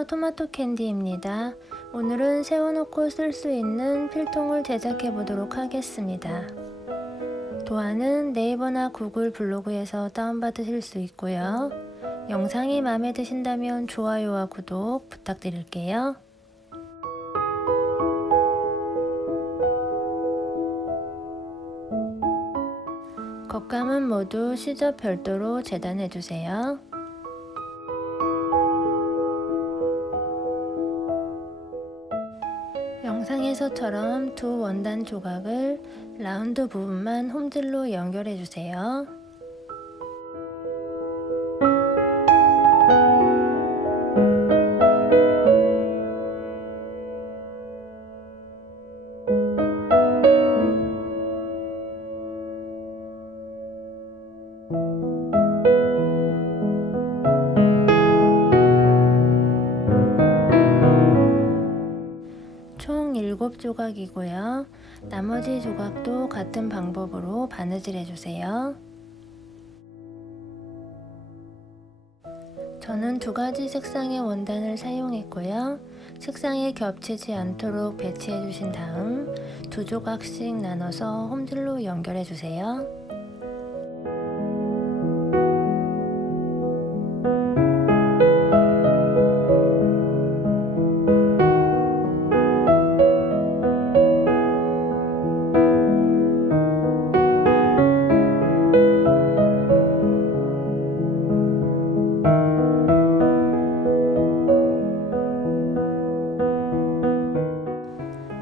안녕하세요, 토마토 캔디입니다. 오늘은 세워놓고 쓸 수 있는 필통을 제작해 보도록 하겠습니다. 도안은 네이버나 구글 블로그에서 다운받으실 수 있고요. 영상이 마음에 드신다면 좋아요와 구독 부탁드릴게요. 겉감은 모두 시접 별도로 재단해 주세요. 영상에서처럼 두 원단 조각을 라운드 부분만 홈질로 연결해 주세요. 총 7조각이고요. 나머지 조각도 같은 방법으로 바느질 해주세요. 저는 두 가지 색상의 원단을 사용했고요. 색상이 겹치지 않도록 배치해 주신 다음 두 조각씩 나눠서 홈질로 연결해 주세요.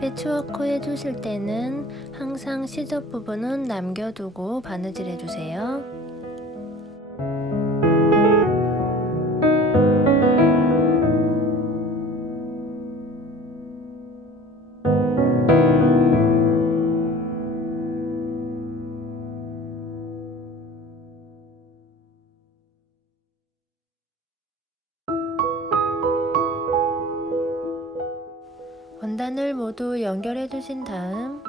패치워크 해주실 때는 항상 시접 부분은 남겨두고 바느질 해주세요. 원단을 모두 연결해 주신 다음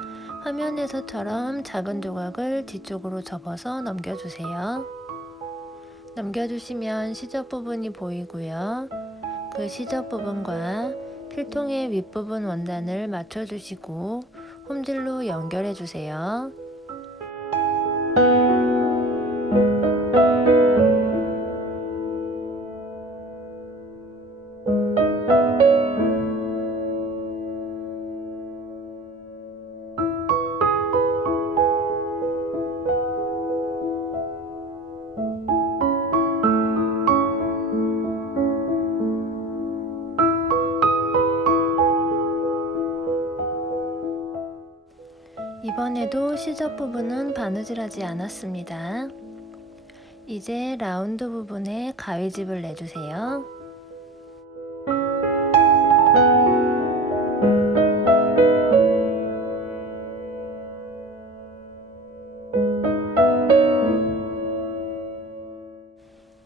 화면에서처럼 작은 조각을 뒤쪽으로 접어서 넘겨주세요. 넘겨주시면 시접 부분이 보이고요. 그 시접 부분과 필통의 윗부분 원단을 맞춰주시고 홈질로 연결해 주세요. 이번에도 시접 부분은 바느질하지 않았습니다. 이제 라운드 부분에 가위집을 내주세요.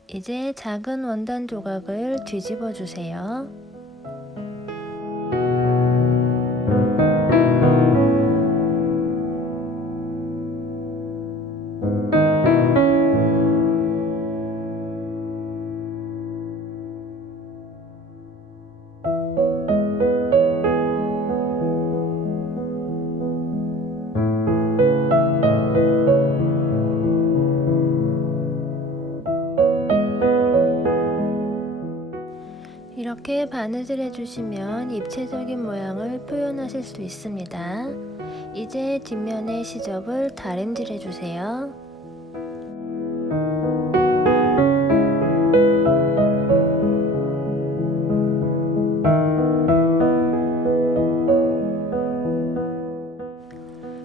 이제 작은 원단 조각을 뒤집어 주세요. 이렇게 바느질 해주시면 입체적인 모양을 표현하실 수 있습니다. 이제 뒷면의 시접을 다림질 해주세요.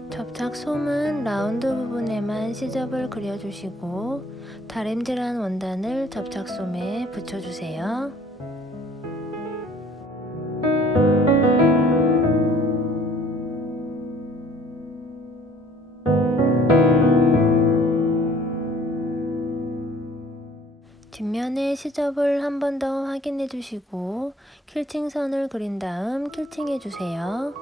접착솜은 라운드 부분에만 시접을 그려주시고 다림질한 원단을 접착솜에 붙여주세요. 뒷면의 시접을 한 번 더 확인해 주시고 킬팅선을 그린 다음 킬팅해 주세요.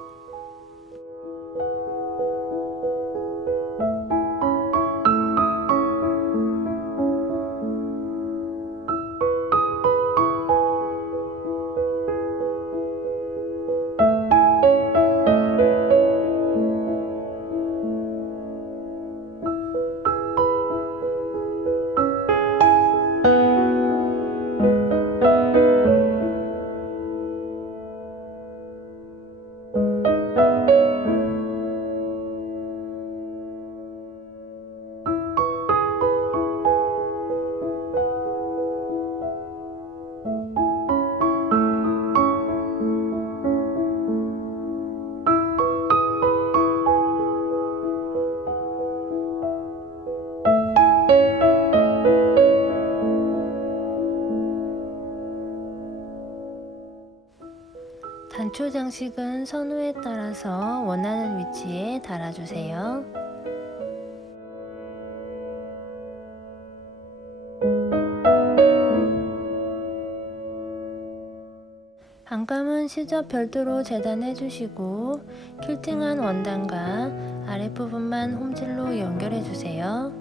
기초 장식은 선호에 따라서 원하는 위치에 달아주세요. 안감은 시접 별도로 재단해 주시고 퀼팅한 원단과 아랫부분만 홈질로 연결해 주세요.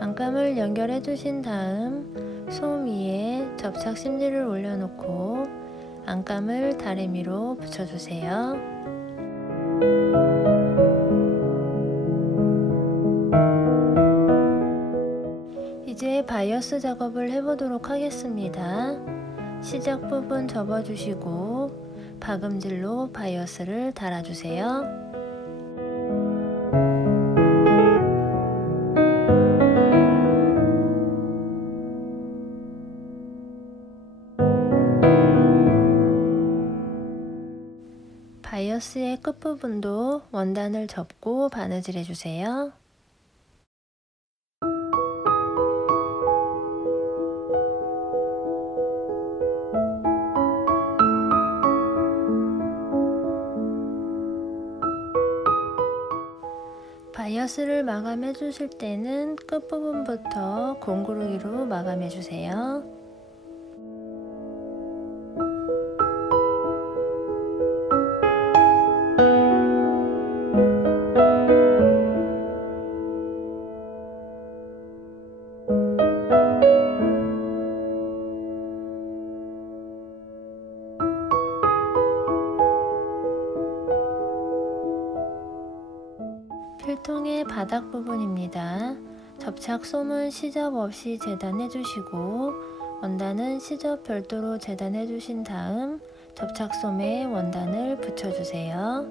안감을 연결해 주신 다음 솜 위에 접착 심지를 올려놓고 안감을 다리미로 붙여주세요. 이제 바이어스 작업을 해보도록 하겠습니다. 시작 부분 접어주시고 박음질로 바이어스를 달아주세요. 바이어스의 끝부분도 원단을 접고 바느질 해주세요. 바이어스를 마감해 주실 때는 끝부분부터 공구르기로 마감해 주세요. 필통의 바닥 부분입니다. 접착 솜은 시접 없이 재단해 주시고 원단은 시접 별도로 재단해 주신 다음 접착 솜에 원단을 붙여 주세요.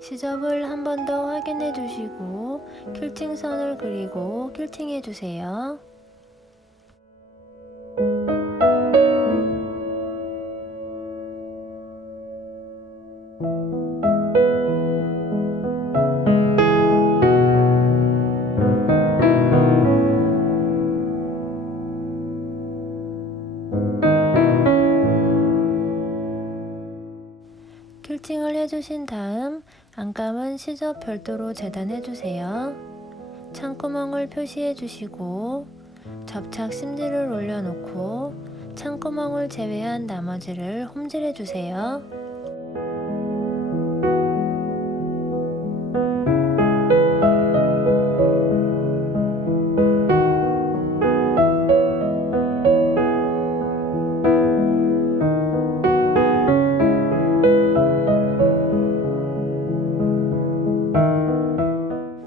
시접을 한 번 더 확인해 주시고 퀼팅선을 그리고 퀼팅해 주세요. 퀼팅을 해주신 다음 안감은 시접 별도로 재단해 주세요. 창구멍을 표시해 주시고 접착 심지를 올려놓고 창구멍을 제외한 나머지를 홈질해 주세요.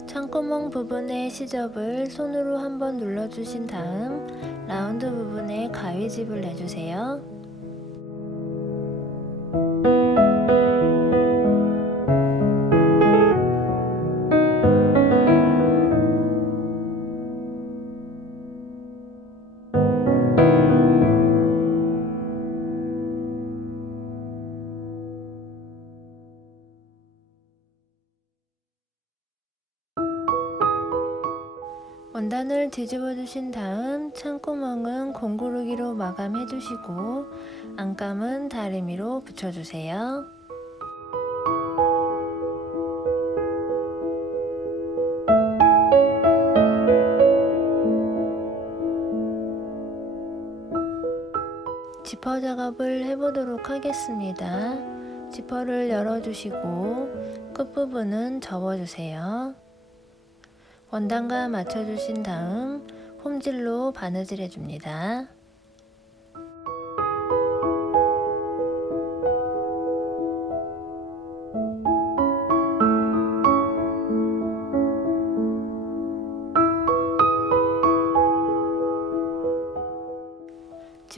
창구멍 부분의 시접을 손으로 한번 눌러주신 다음 라운드 부분에 가위집을 내주세요. 원단을 뒤집어 주신 다음 창구멍은 공구르기로 마감해 주시고 안감은 다리미로 붙여주세요. 지퍼 작업을 해보도록 하겠습니다. 지퍼를 열어주시고 끝부분은 접어주세요. 원단과 맞춰주신 다음 홈질로 바느질 해줍니다.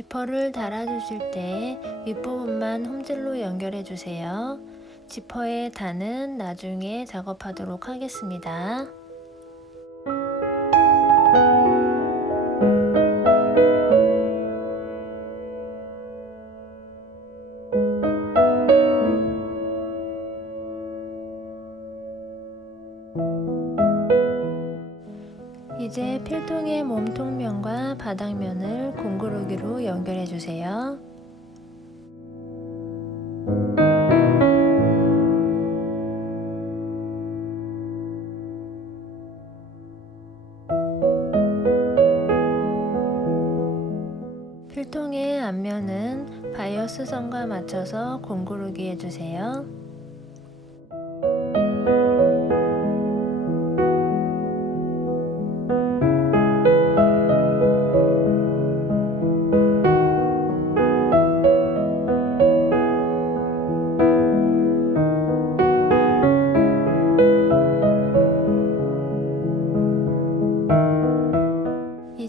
지퍼를 달아주실 때 윗부분만 홈질로 연결해 주세요. 지퍼의 단은 나중에 작업하도록 하겠습니다. 이제 필통의 몸통면과 바닥면을 공구르기로 연결해 주세요. 필통의 앞면은 바이어스선과 맞춰서 공구르기 해주세요.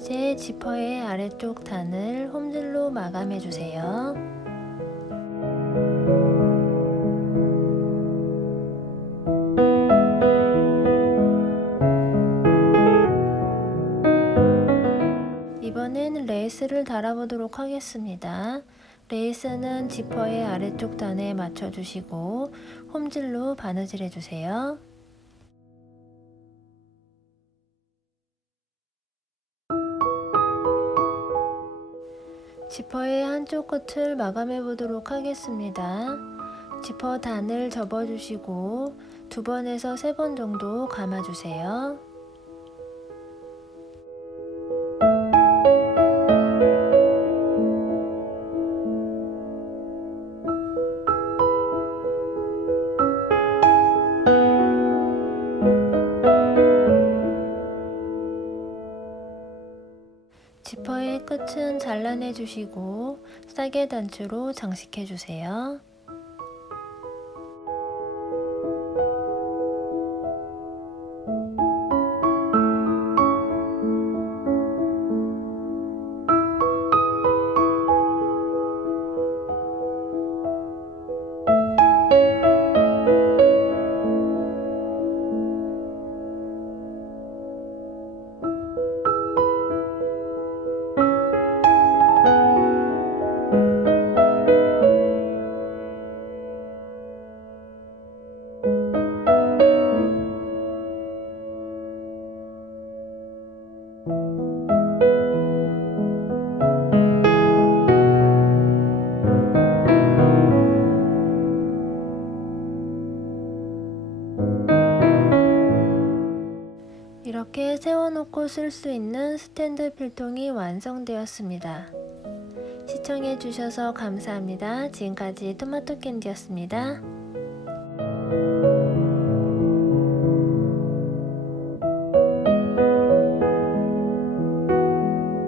이제 지퍼의 아래쪽 단을 홈질로 마감해 주세요. 이번엔 레이스를 달아보도록 하겠습니다. 레이스는 지퍼의 아래쪽 단에 맞춰주시고 홈질로 바느질 해주세요. 지퍼의 한쪽 끝을 마감해 보도록 하겠습니다. 지퍼 단을 접어주시고 2번에서 3번 정도 감아주세요. 지퍼의 끝은 잘라내 주시고 싸개 단추로 장식해 주세요. 이렇게 세워놓고 쓸 수 있는 스탠드 필통이 완성되었습니다. 시청해주셔서 감사합니다. 지금까지 토마토 캔디였습니다.